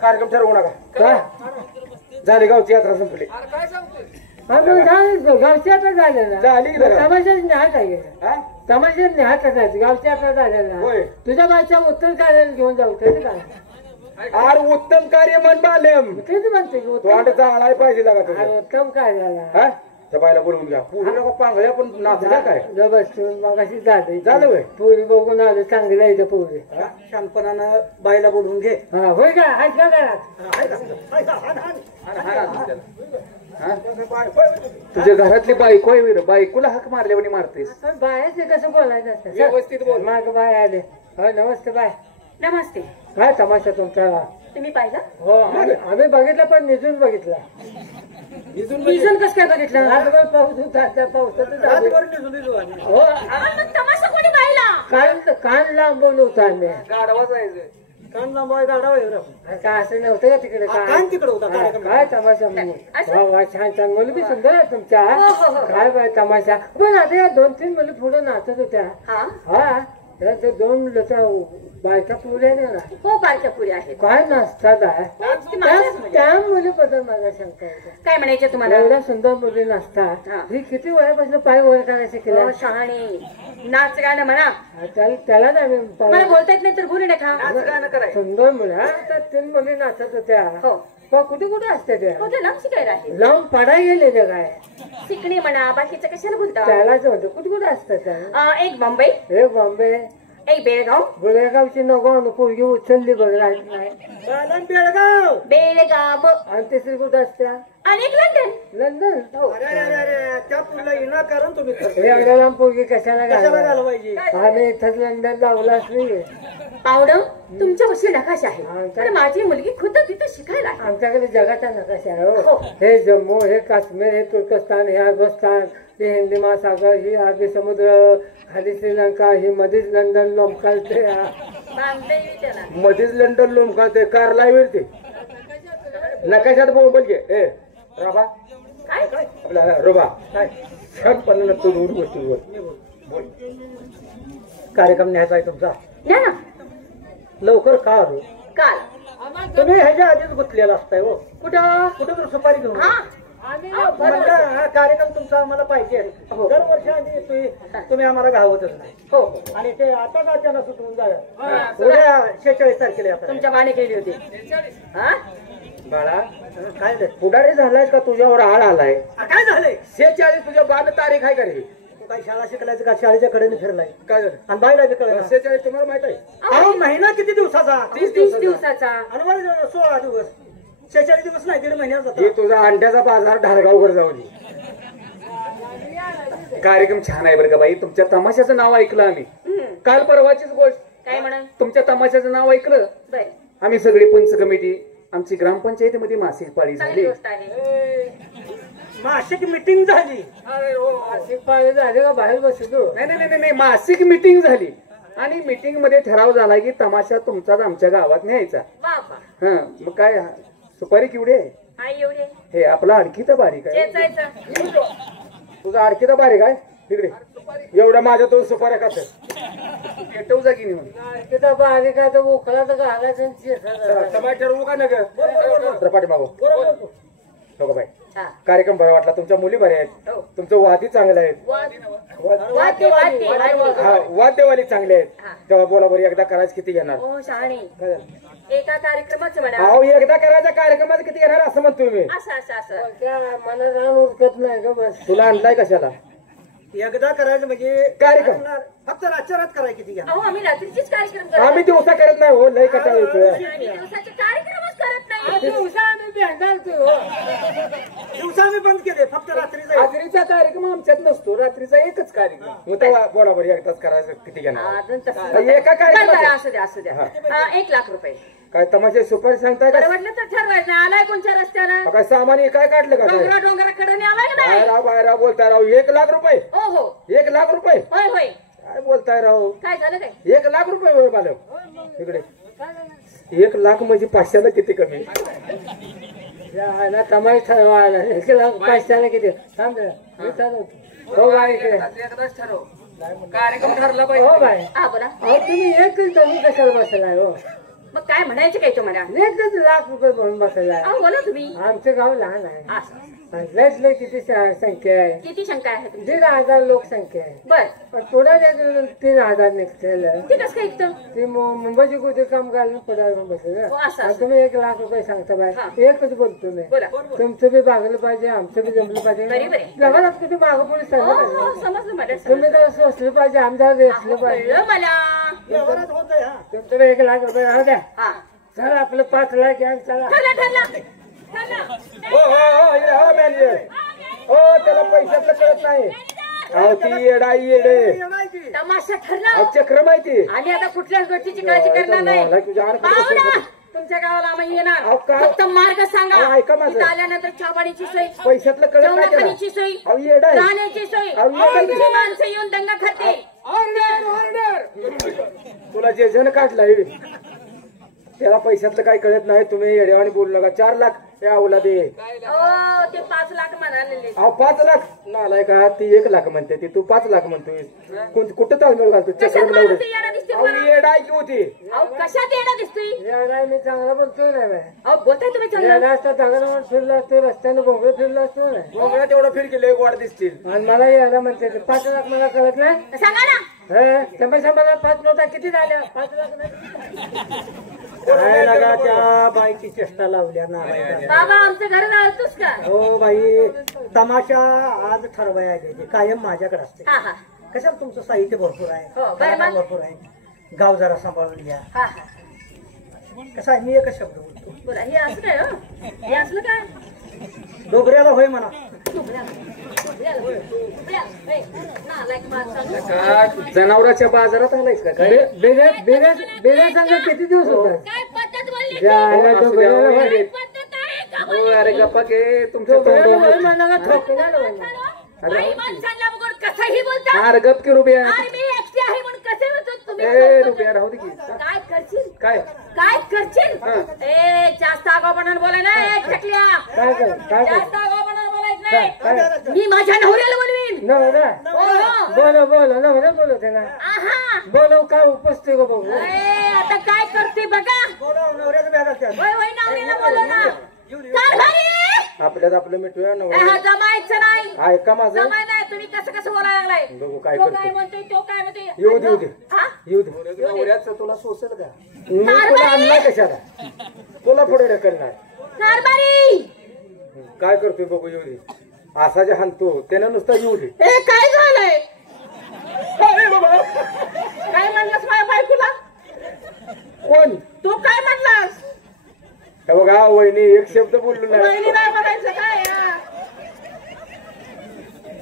कार्यक्रम ठरवू नका झाले गावची यात्रा संपली गावची यात्रा झालेला झाली तमाशाच न्याहात आहे तमाशाच न्याहात असायचं गावची यात्रा झालेला तुझ्या बाच्या उत्तर कार्याला घेऊन जाऊ त्याचं काय आर उत्तम कार्य म्हण बालम तेच म्हणते तोंड चांगला पाहिजे लागा तुझा उत्तम कार्याला त्या बायला बोलवून घ्या पुढे नका पांगळ्या पण नाचल्या काय बस मगाशी झालं होय पोरी बघून आलं चांगलं आहे पोरी शानपणानं बायला बोलवून घे हा होय का आहेत का तुझ्या घरातली बायको आहे वीर बायकोला हाक मारल्यावर मारतेस बायाचे कसं बोलायचं असतं व्यवस्थित बोल माग बाय आले हो नमस्ते बाय नमस्ते काय तमाशा तुमचा तुम्ही पाहिला हो आम्ही बघितला पण निजून बघितला निजून कसं काय बघितलं रातभर पाऊस होता त्या पावसाचं हो तमाशा कोणी पाहिला कान लांबवलं होतं आम्ही गाडवा जायचं कान लांबवाय गाडा काय असं नव्हतं का तिकडे काय तमाशा छान छान मुली बी सुंदर आहे तुमच्या काय बाय तमाशा पण आता 2-3 मुली पुढे नाचत होत्या हा त्या 2 बायका पुऱ्या ना हो बायका पुऱ्या आहेत काय नाचतात त्या मुलीबद्दल मला शंका आहे काय म्हणायचं तुम्हाला एवढ्या सुंदर मुली नाचतात ही किती वयापासून पाय वर करायचं केलं शहाणे नाच गाणं म्हणा त्याला नाही मला बोलता येत नाही तर बोलू नका सुंदर मुली आता 3 मुली नाचत होत्या हो कुठे कुठे असते त्या लांब शिकायला आहे लावून पडाय गेले काय शिकणे म्हणा बाकीचं कशाला बोलता त्यालाच म्हणतो कुठे कुठे असतात त्या एक बॉम्बे एक बॉम्बे एक बेळगाव बेळगावची नको पोरगी उचलली बघ बेळगाव बेळगाव आणि तिसरी कुठे असत्या आणि एक लंडन लंडन त्या पुढला विनाकारण तुम्ही एवढ्या लांब पोरगी कशाला घालवायची आणि इथंच लंडन लावलाच नाही पावडं तुमच्या वशी नकाशा आहे तर माझी मुलगी खुद तिथे शिकायला आमच्याकडे जगाचा नकाशा आहे हे जम्मू हे काश्मीर हे तुर्कस्तान हे अफगाणिस्तान हे हिंदी महासागर ही अरबी समुद्र खाली श्रीलंका ही मध्येच लंडन लोंबकालते मध्येच लंडन लोंबकालते कारला ते नकाशात बोल घे ए राबा आपला रोबा काय छानपणानं तू रूढ गोष्टीवर बोल कार्यक्रम न्यायचा आहे तुमचा ना लवकर का आलो काल तुम्ही ह्याच्या आधीच गुंतलेला असताय हो कुठं कुठं सुपारी घेऊन हा कार्यक्रम तुमचा आम्हाला पाहिजे दरवर्षी आधी तुम्ही आम्हाला घावतच नाही हो आणि ते आता अचानक सुटून जाय उद्या 46 तारखेला तुमच्या बाणे केली होती बाळा काय पुढारी झालाय का तुझ्यावर आळ आलाय काय झालंय 46 तुझ्या 12 तारीख आहे का रे तू काय शाळा शिकलायचं का शाळेच्या कडेने फिरलाय काय झालं आणि बायला कळलं 46 तुम्हाला माहित आहे महिना किती दिवसाचा 30 दिवसाचा आणि वर 16 दिवस 46 दिवस नाही 1.5 महिन्यात हे तुझा अंड्याचा बाजार ढालगाववर जाऊन कार्यक्रम छान आहे बरं का बाई तुमच्या तमाशाचं नाव ऐकलं आम्ही काल परवाचीच गोष्ट काय म्हणा तुमच्या तमाशाचं नाव ऐकलं आम्ही सगळी पंच कमिटी आमची ग्रामपंचायतीमध्ये मासिक पाळी झाली मासिक मिटिंग झाली मासिक पाळी झाली का बाहेर बसलो नाही मासिक मिटिंग झाली आणि मिटिंग मध्ये ठराव झाला की तमाशा तुमचाच आमच्या गावात न्यायचा हा मग काय सुपारी केवढी आहे हे आपला आणखी तर बारीक आहे तुझा आणखी तर बारीक आहे तिकडे एवढा माझ्या 2 सुपाऱ्या का पेटवू जा की नाही बारीक आहे तर उकळा तर घालायचं समाज ठरवू का नग पाठी मागो नको बाई कार्यक्रम बरा वाटला तुमच्या मुली बऱ्या आहेत तुमचं वादी चांगलं आहेत वाद्यवाली चांगले आहेत तेव्हा बोला बरं एकदा करायचं किती घेणार एका कार्यक्रमाचं अहो एकदा करायचा कार्यक्रमाचं किती घेणार असं म्हणतोय मी मला रान उरकत नाही ग बस तुला आणलाय कशाला एकदा करायचं म्हणजे कार्यक्रम फक्त रातच्या रात करायचं किती घ्या आम्ही रात्रीचीच कार्यक्रम आम्ही दिवसा करत नाही हो लय कटाळ येतोय दिवसाचे कार्यक्रमच करत नाही दिवसा आम्ही दिवसा आम्ही बंद केले फक्त रात्रीचा कार्यक्रम आमच्यात नसतो रात्रीचा एकच कार्यक्रम मग तेव्हा बोला बरं एकदाच करायचं किती घेणार एका कार्यक्रमात असू द्या 1 लाख रुपये काय तमाशे सुपारी सांगताय का म्हटलं तर ठरवायचं आलाय कोणत्या रस्त्यानं काय सामान काय काढलं का डोंगराकडे आलाय का नाही बाहेर बोलताय राव 1 लाख रुपये हो 1 लाख रुपये होय काय बोलताय राव काय झालं काय 1 लाख रुपये मालक इकडे 1 लाख म्हणजे 500ला किती कमी तमाई ठरवायला 1 लाख 500ला किती थांब हो बाई एकदाच ठरव कार्यक्रम ठरला पाहिजे हो बाई तुम्ही एकच कमी कशाला बसलाय हो मग काय म्हणायचं काय तुम्हाला? लेच लाख रुपये म्हणून बसायला आहे. अहो बोला तुम्ही. आमचं गाव लहान आहे. असं. लयच लय किती संख्या आहे? किती शंका आहे तुमची? 1,500 लोकसंख्या आहे. बर. पण पुढे 3,000 निघतील. ते कसं काय ऐकतं? ती मुंबईची कुठे काम घालून पुढे बसले हो, असं. ना. तुम्ही 1 लाख रुपये सांगता बाय. एकच बोलतो मी. बोला. तुमचं बी भागलं पाहिजे, आमचं बी जमलं पाहिजे. बरोबर आहे. जगात किती मागं पुढे हो, सांगत हो, समजलं मला. तुम्ही तर सोचलं पाहिजे, आमच्या वेचलं पाहिजे. कळलं मला. तुमचं बी 1 लाख रुपये राहू द्या. हा. चला आपलं 5 लाख घ्या. चला ठरलं ठरलं ठरलं. हो मॅनेजर. हो त्याला पैशाचं कळत नाही. अहो ती येडे तमाशा ठरला. अहो चक्र माहिती. आम्ही आता कुठल्याच गोष्टीची काळजी करणार नाही. तुझ्या पाहुणा, तुमच्या गावाला आम्ही येणार. अहो, काय? फक्त मार्ग सांगा. अहो, ऐका माझं. इथं आल्यानंतर चहापाणीची सोय, पैशातलं कळत नाही त्याला. जेवणाखाण्याची सोय, अहो येडा आहे. राहण्याची सोय. अहो, येडा आहे. आमची माणसं येऊन दंगा खाते. तुला जे जण काढलाय त्याला पैशातलं काय कळत नाही. तुम्ही येडेवाणी बोलू नका. 4 लाख त्या आवला दे. ओ ते 5 लाख म्हणालेले. अहो 5 लाख नालाय का? ती 1 लाख म्हणते ती, तू 5 लाख म्हणतोय. कुठं ताळमेळ घालतो? कशात चक्र मला ते येडा दिसते तुम्हाला? येडाय की होती. अहो कशात येडा दिसतोय? येणार मी चांगला बोलतोय ना बाय. अहो बोलताय तुम्ही चांगलं. येणार असता दगडावर फिरला असतो, रस्त्यानं भोंगळ फिरला असतो ना. बघा तेवढं फिर गेले गोड दिसतील. आणि मला यायला म्हणते 5 लाख मला कळत नाही. सांगा ना. समजा मला 5 नोटा किती झाल्या? 5 लाख नाही. काय लागा त्या बाईची चेष्टा लावल्या ना. बाबा आमचं घर जाळतोस का? हो बाई, तमाशा आज ठरवाया घ्यायचे कायम माझ्याकडे असते. हा हा कशाला तुमचं साहित्य भरपूर आहे, हो, बरं कलाकार मग. भरपूर आहे. गाव जरा सांभाळून घ्या. हा हा. कसं आहे, मी एकच शब्द बोलतो. बोला हे असं काय हो? हे असलं काय? डोबऱ्याला होय म्हणा. जनावराच्या बाजारात आलायस का काय? बेगा सांगा किती दिवस होतात? काय पद्धत बोलली? जायला तो बेगाला काय होय. पद्धत आहे का हो बोलली? अरे गप्पा घे तुमच्या बेगाला होय तोंडावर. म्हणा का ठोकण्याला होय म्हणा? बाई माणसांना बघून कसंही बोलता. अरे गप की रुपया. आणि मी एकटी आहे म्हणून कसे म्हणतो तुम्ही? ए रुपया राहू दे की. काय करशील? काय काय करशील? हा. ए जास्त आगाऊपणानं बोलाय ना. ए टकल्या. काय कर काय कर जास्त आगाऊपणानं बोलायचं काय नाही. मी माझ्या नवऱ्याला बोलवीन. नवरा हो हो. बोलो बोलो नवरा बोलो त्याला आहा. बोलो काय उपसते गो बघू. ए, आता काय करते बघा. बोलाव, नवऱ्याचं बॅगा त्या. होय होय नवऱ्याला बोलव ना. कारभारी. आपल्यात आपलं मिठूया ए, नवरा. हा जमायचं नाही. ऐका माझं. जमाय नाही. तुम्ही कसं कसं बोलायला लागलाय? बघू काय तो करतो. काय म्हणतोय तो काय म्हणतोय? येऊ दे, येऊ दे. हा? येऊ दे. नवऱ्याचं तुला सोसेल का? मी तुला आणलाय कशाला? तुला पुढे ढकलणार. कारभारी. काय करतोय बघू. येऊ दे. असा जे हाणतो त्यानं नुसतं येऊ दे. ए काय झालंय? अरे बाबा. काय म्हणलास माझ्या बायकोला? कोण? तू काय म्हणलास? हे बघा वहिनी एक शब्द बोललो वहिनी नाही. नाही म्हणायचं काय? हा?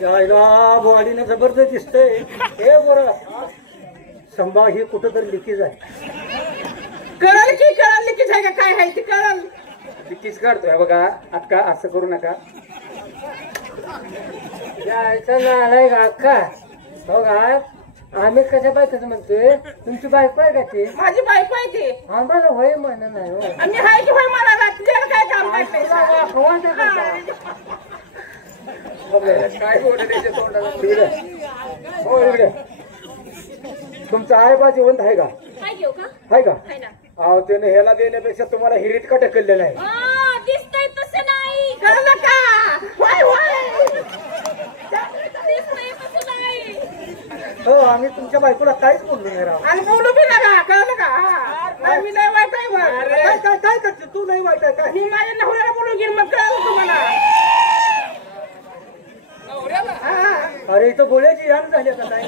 जायला बॉडीनं जबरदस्त दिसतंय. हे बरं संभा ही कुठं तर लिकीज आहे. कळल की कळल की आहे का काय आहे ती कळल. किस काढतोय बघा. अक्का असं करू नका. जायचं ना आलाय का अक्का? हो का? आम्ही कशा बायकोच म्हणतोय? तुमची बायको आहे का ती? माझी बायको आहे ती. आम्हाला होय म्हणा नाही हो. आणि हाय की होय म्हणाला. तुझ्याला काय काम तुला करते? वाकवा ते करता. काय बोलत त्याच्या तोंडाला. इकडे. हो इकडे. तुमचा आहे बा जिवंत आहे का? काय घेऊ का? आहे का? आहे ना. अहो त्याने ह्याला देण्यापेक्षा तुम्हाला हिरीत का ढकललेलं आहे? दिसतंय तसं नाही. करू नका. होय होय. दिसतंय तसं नाही. हो, आम्ही तुमच्या बायकोला काहीच बोललो नाही राव. आणि बोलू बी नका. कळलं का? नाही मी नाही वाईट आहे बा. काय काय काय करते तू? नाही वाईट आहे काय? मी माझ्या नवऱ्याला बोलू घेईन मग कळलं तुम्हाला. अरे इथं गोळ्याची यान झाली का काय?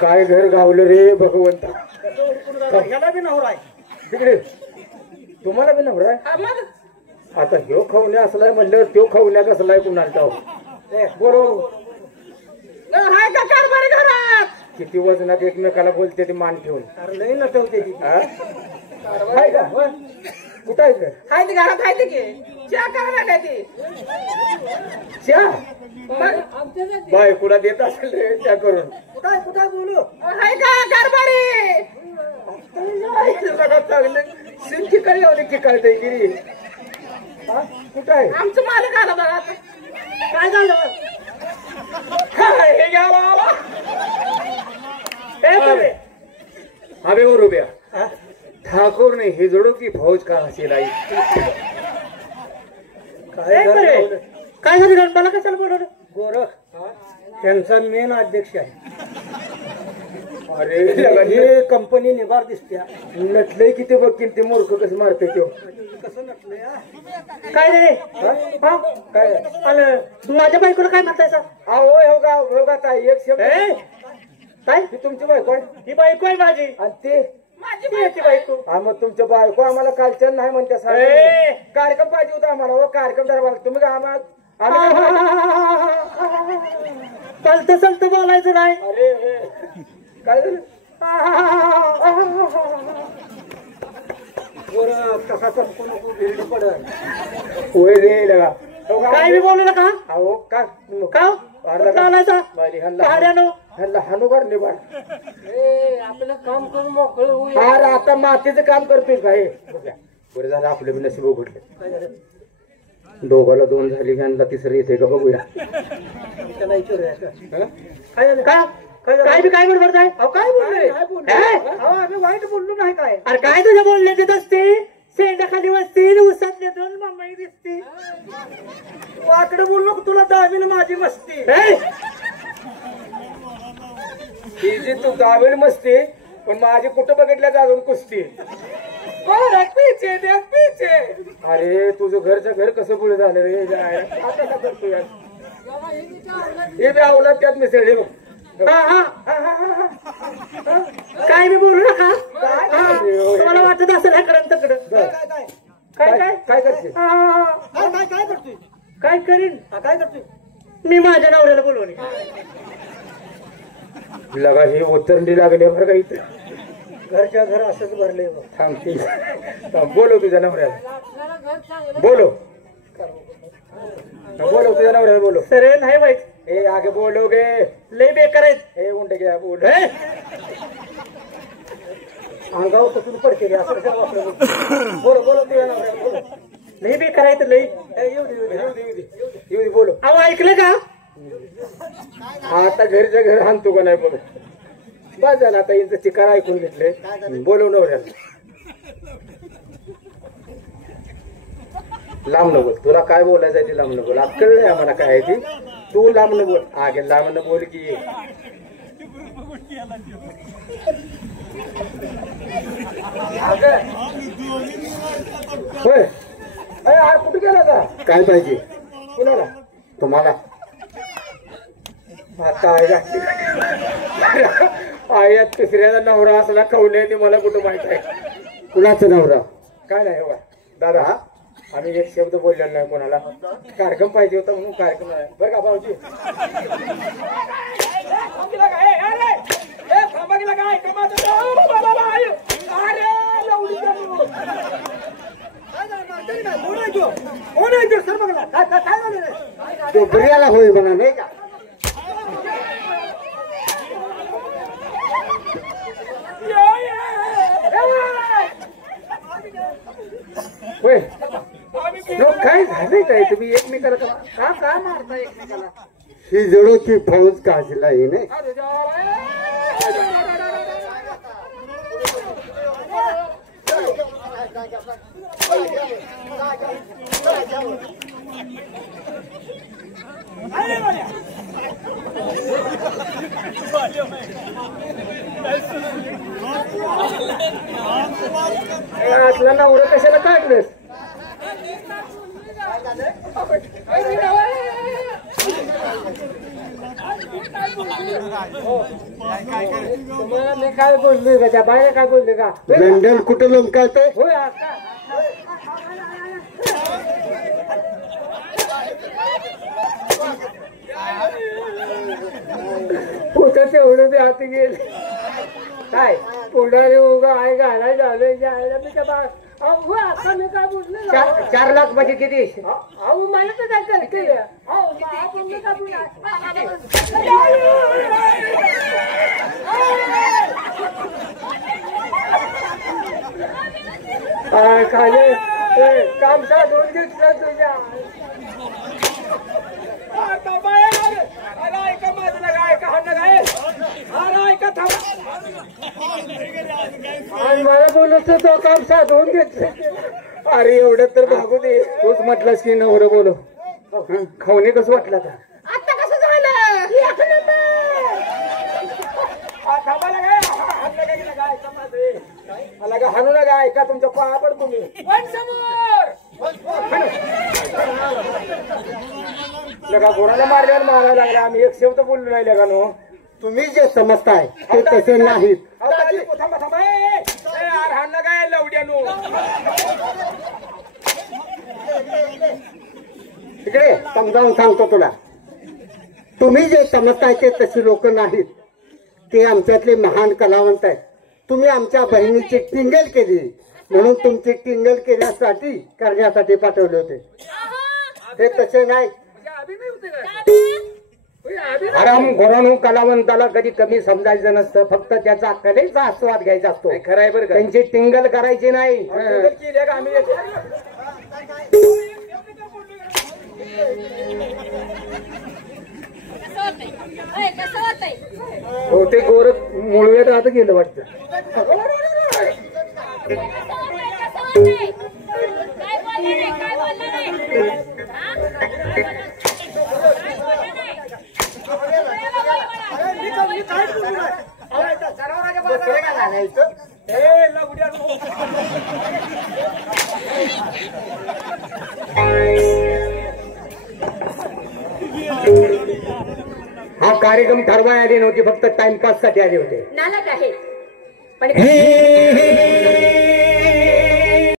काय घर गावलं रे भगवंता. ह्याला बी नवरा आहे. तिकडे तुम्हाला बी नवरा आहे? हा, मग आता ह्यो खवण्या असलाय म्हणल्यावर त्यो खवण्या कसलाय कुणाला ठाऊक. बरोबर. हाय का कारभारी घरात? किती वजनात एकमेकाला बोलते ते मान ठेवून. अरे लई नटवते ती. हा? आहे का? कुठं आहे घर? हाय ती घरात आहे ती की चहा करायला काय ती? चहा बायकोला देत असेल रे त्या करून. कुठं कुठं बोलू? हाय का कारभारी? चांगलं सिंकी काय एवढी की काय गिरी. कुठं आहे? आमचं मालक आला बघा आता. काय झालं? काय हे घ्यावा आला? काय झालं? हवे वर उभ्या. हा? ठाकुर ने हिजड़ों की फौज कहाँ से लाई? काय झालं गणपाला कशाला बोलवलं? गोरख त्यांचा मेन अध्यक्ष आहे. अरे हे कंपनी निभार दिसते. नटलंय किती बघ किती मूर्ख कसं मारते तो. कसं नटलंय? काय रे? काय आलं माझ्या बायकोला काय म्हणताय सर? हो का ताई एक शब्द काय ही तुमची बायको आहे? ही बायको आहे माझी. आणि ते माझी बायको. हा मग तुमच्या बायको आम्हाला कालचं नाही म्हणते सर. कार्यक्रम पाहिजे होता आम्हाला. हो कार्यक्रम ठरवायला तुम्ही का आम्हाला चालतं चालतं बोलायचं नाही. अरे काय झालं? गोरख तसा चमकू नको भिरडी पडत. होय रे लगा. काय बी बोलू नका. अहो का चालायचा ह्याला हानुगार निभाड. आपलं काम करून मोकळं होईल. अरे आता मातीचं काम करतोय काय? बरं झालं आपले बी नशीब उघडले. काय झालं? दोघाला 2 झाली ह्यांना तिसरं येते का बघूया. त्याला विचारूया का? हं? काय झालं? काय बी काय बरोबर आहे? काय बोलले? आम्ही वाईट बोललो नाही काय. अरे काय तुझ्या बोलण्यात येत असते? शेंडाखाली बसते उसात दोन मुंबई दिसते. वाकडं बोललो तुला दाबीन माझी मस्ती. ही जी तू दावेल मस्ती पण माझी कुठं बघितल्या अजून कुस्ती. अरे तुझं घरचं घर कसं पुढे झालं रे? आता का करतो यार? हे बी आवलात त्यात मिसळले बघ. काय बी बोलू नका. तुम्हाला वाटत असेल ह्याकडं तिकडं. काय काय काय करते? काय करतोय? काय करीन? काय करतोय? मी माझ्या नवऱ्याला बोलवणे. लगा हे उतरणी लागले बरं का इथे. घरच्या घर असंच भरलंय बघ. थांब बोलव तुझ्या नवऱ्याला. बोलो तुझ्या नवऱ्याला बोलो. सर नाही वाईट. ए आगे बोलो गे. लय बेकार आहेत. ए उंड घ्या बोल. अंगावर कसून पडते रे असं कसं वापरलं. बोलो तुझ्या नवऱ्याला बोलो. लय बेकार आहेत लय. येऊ दे बोलो. अहो ऐकलं का? आता घरच्या घर हाणतो का नाही बघ. बस झालं आता यांचं चिकार ऐकून घेतले. बोलव नवऱ्याला. लांब न बोल. तुला काय बोलायचं आहे ते लांब न बोल. अक्कल नाही आम्हाला काय आहे ती. तू लांब न बोल. आगे लांब न बोल की. होय कुठे गेला का? काय पाहिजे कुणाला? तुम्हाला. आता आयात तिसऱ्याचा नवरा असला कवले ते मला कुठं माहित आहे. कुणाचा नवरा? काय नाही हो दादा. आम्ही एक शब्द बोललेला नाही कोणाला. कार्यक्रम पाहिजे होता म्हणून कार्यक्रम आहे बरं का भाऊजी. तो बिर्याला होय म्हणा नाही का? होय काय झाले काय तुम्ही एकमेकाला का मारता एकमेकाला? ही जडोची फौज काजला ही नाही. असला नवरा कशाला काढलंस? तुम्हाला मी काय बोललोय का? त्या बाहेर काय बोलले का? लंडन कुठं लोंबकाळतंय? होय कुठं तेवढं बी हाती गेले. काय पुढारी उगा आहे घालायला झालं जायला मी त्या आता मी काय बोलले 4 लाख म्हणजे किती? अहो मला तर काय करते. खाली काम साधून घेतलं तुझ्या. ऐका माझं नका ऐका हा नका ऐका थांबा आणि मला बोलत तो काम साधवून घेतलं. अरे एवढं तर भागू दे. तूच म्हटलास की नवरं बोलो. खावणे कसं वाटलं आता? आता कसं झालं एक नंबर. हाणू नका ऐका तुमच्या पाया पड तुम्ही लगा घोडाला मारल्यावर मारायला लागला. आम्ही एक शब्द बोललो नाही लगा नो. तुम्ही जे समजताय ते तसे नाहीत. थांबा थांबा हाणलं काय लवड्यानो इकडे समजावून सांगतो तुला. तुम्ही जे समजताय ते तशी लोक नाहीत. ते आमच्यातले महान कलावंत आहेत. तुम्ही आमच्या बहिणीची टिंगल केली म्हणून तुमची टिंगल करण्यासाठी पाठवले होते. ते तसे नाही. आराम घोराणू कलावंताला कधी कमी समजायचं नसतं. फक्त त्याचा कलेचा आस्वाद घ्यायचा असतो. खरं आहे बरं का. त्यांची टिंगल करायची नाही. केली का आम्ही हो ते गोरख मुळव्यात आता गेलं वाटतं. हा कार्यक्रम ठरवाय आले नव्हते. फक्त टाइमपास साठी आले होते. नालायक आहे पण